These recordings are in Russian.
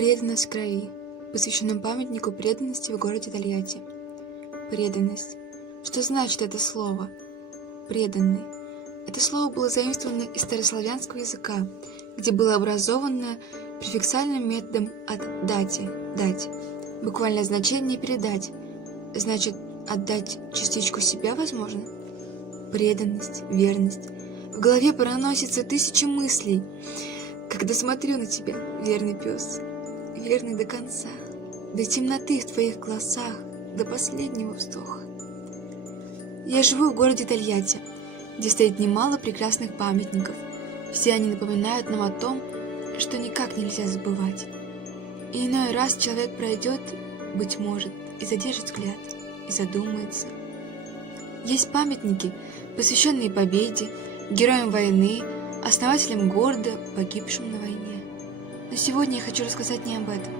Преданность в крови, посвященном памятнику преданности в городе Тольятти. Преданность. Что значит это слово? Преданный. Это слово было заимствовано из старославянского языка, где было образовано префиксальным методом от «дати» – «дать». Буквальное значение «передать». Значит, отдать частичку себя, возможно? Преданность, верность. В голове проносится тысячи мыслей, когда смотрю на тебя, верный пес, верный до конца, до темноты в твоих глазах, до последнего вздоха. Я живу в городе Тольятти, где стоит немало прекрасных памятников. Все они напоминают нам о том, что никак нельзя забывать. И иной раз человек пройдет, быть может, и задержит взгляд, и задумается. Есть памятники, посвященные победе, героям войны, основателям города, погибшим на войне. Но сегодня я хочу рассказать не об этом.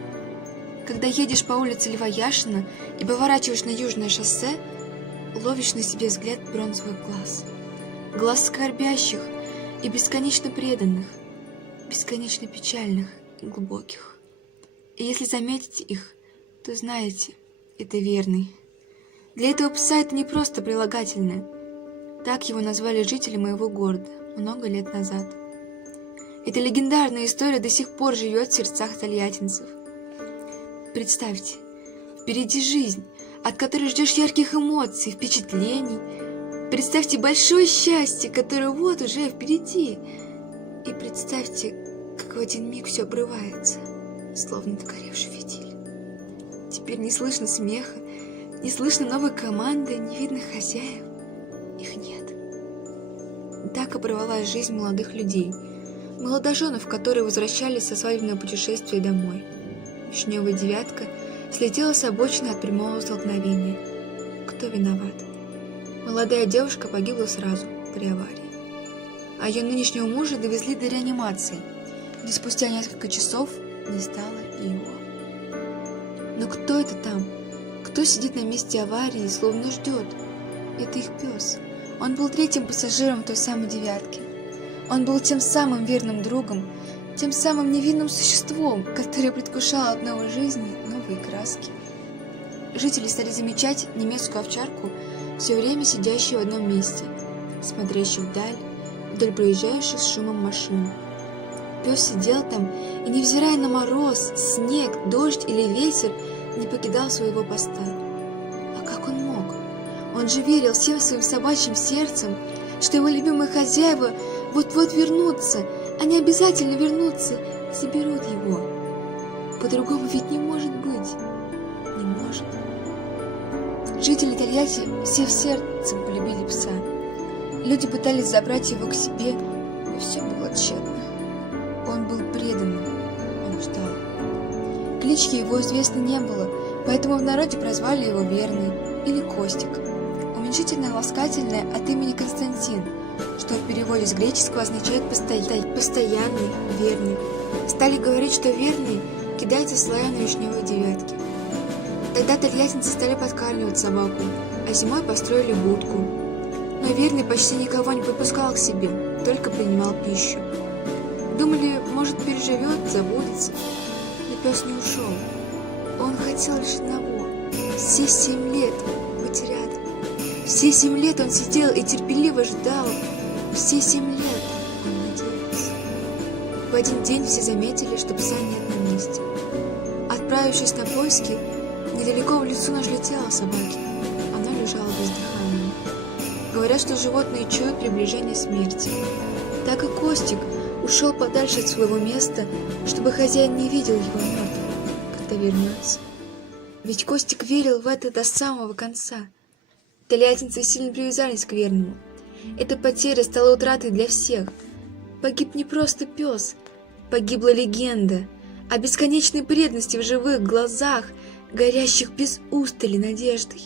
Когда едешь по улице Льва Яшина и поворачиваешь на южное шоссе, ловишь на себе взгляд бронзовых глаз. Глаз скорбящих и бесконечно преданных, бесконечно печальных и глубоких. И если заметите их, то знаете, это верный. Для этого пса это не просто прилагательное. Так его назвали жители моего города много лет назад. Эта легендарная история до сих пор живет в сердцах тольяттинцев. Представьте, впереди жизнь, от которой ждешь ярких эмоций, впечатлений. Представьте большое счастье, которое вот уже впереди. И представьте, как в один миг все обрывается, словно догоревший фитиль. Теперь не слышно смеха, не слышно новой команды, не видно хозяев. Их нет. Так оборвалась жизнь молодых людей, молодоженов, которые возвращались со свадебного путешествия домой. Вишневая девятка слетела с обочины от прямого столкновения. Кто виноват? Молодая девушка погибла сразу, при аварии. А ее нынешнего мужа довезли до реанимации, где спустя несколько часов не стало и его. Но кто это там? Кто сидит на месте аварии и словно ждет? Это их пес. Он был третьим пассажиром той самой девятки. Он был тем самым верным другом, тем самым невинным существом, которое предвкушало от новой жизни новые краски. Жители стали замечать немецкую овчарку, все время сидящую в одном месте, смотрящую вдаль, вдоль проезжающих с шумом машин. Пес сидел там и, невзирая на мороз, снег, дождь или ветер, не покидал своего поста. А как он мог? Он же верил всем своим собачьим сердцем, что его любимые хозяева вот-вот вернутся. Они обязательно вернутся и заберут его. По-другому ведь не может быть. Не может. Жители Тольятти все в сердце полюбили пса. Люди пытались забрать его к себе, но все было тщетно. Он был преданным, он ждал. Клички его известно не было, поэтому в народе прозвали его Верный или Костик. Уменьшительное ласкательное от имени Константин, что в переводе с греческого означает постоянный, верный. Стали говорить, что верный кидается слоя на вишневой девятке. Тогда тольяттинцы стали подкармливать собаку, а зимой построили будку. Но верный почти никого не подпускал к себе, только принимал пищу. Думали, может, переживет, забудется. Но пес не ушел. Он хотел лишь одного – все 7 лет быть рядом. Все 7 лет он сидел и терпеливо ждал. Все 7 лет он надеялся. В один день все заметили, что пса нет на месте. Отправившись на поиски, недалеко в лесу нашли тело собаки. Оно лежало бездыханным. Говорят, что животные чуют приближение смерти. Так и Костик ушел подальше от своего места, чтобы хозяин не видел его мертвым, когда вернется. Ведь Костик верил в это до самого конца. Тольяттинцы сильно привязались к верному. Эта потеря стала утратой для всех. Погиб не просто пес, погибла легенда о бесконечной преданности в живых глазах, горящих без устали надеждой.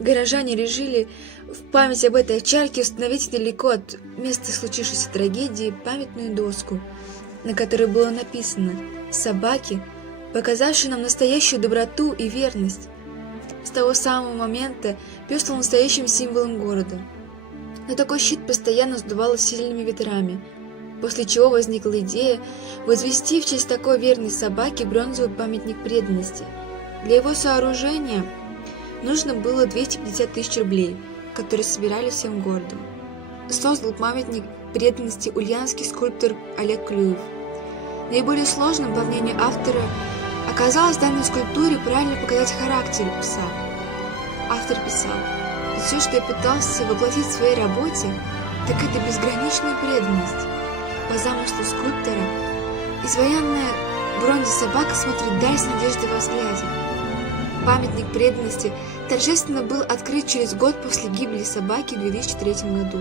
Горожане решили в память об этой овчарке установить недалеко от места случившейся трагедии памятную доску, на которой было написано «Собаки, показавшие нам настоящую доброту и верность». С того самого момента пес стал настоящим символом города. Но такой щит постоянно сдувало сильными ветрами. после чего возникла идея возвести в честь такой верной собаки бронзовый памятник преданности. Для его сооружения нужно было 250 тысяч рублей, которые собирали всем городом. Создал памятник преданности ульяновский скульптор Олег Клюев. Наиболее сложным, по мнению автора, оказалось в данной скульптуре правильно показать характер пса. Автор писал: «Все, что я пытался воплотить в своей работе, так это безграничная преданность. По замыслу скульптора, изваянная в бронзе собака смотрит вдаль с надеждой во взгляде. Памятник преданности торжественно был открыт через год после гибели собаки в 2003 году.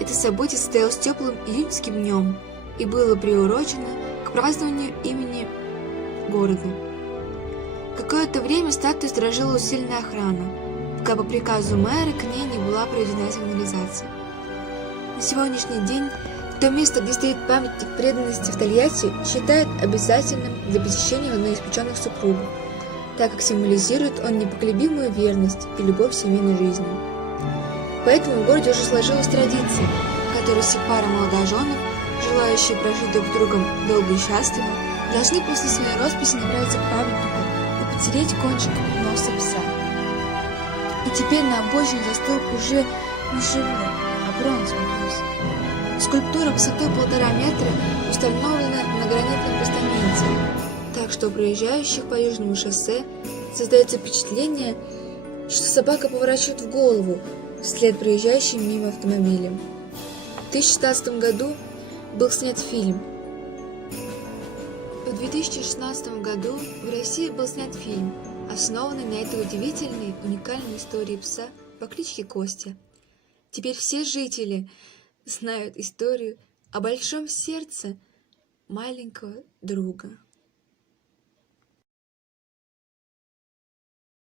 Это событие состоялось теплым июньским днем и было приурочено к празднованию имени города. Какое-то время статуя сторожила усиленная охрана, пока по приказу мэра к ней не была проведена сигнализация. На сегодняшний день то место, где стоит памятник преданности в Тольятти, считают обязательным для посещения новоиспеченных супругов, так как символизирует он непоколебимую верность и любовь к семейной жизни. Поэтому в городе уже сложилась традиция, в которой все пары молодоженов, желающие прожить друг с другом долго и счастливо, должны после своей росписи направиться к памятнику и потереть кончиком носа пса. И теперь на обочине застыл уже не живой, а бронзовый пес. Скульптура высотой 1,5 метра установлена на гранитном постаменте, так что у проезжающих по Южному шоссе создается впечатление, что собака поворачивает в голову вслед проезжающим мимо автомобилям. В 2016 году был снят фильм. В 2016 году в России был снят фильм, основанный на этой удивительной, уникальной истории пса по кличке Костя. Теперь все жители знают историю о большом сердце маленького друга.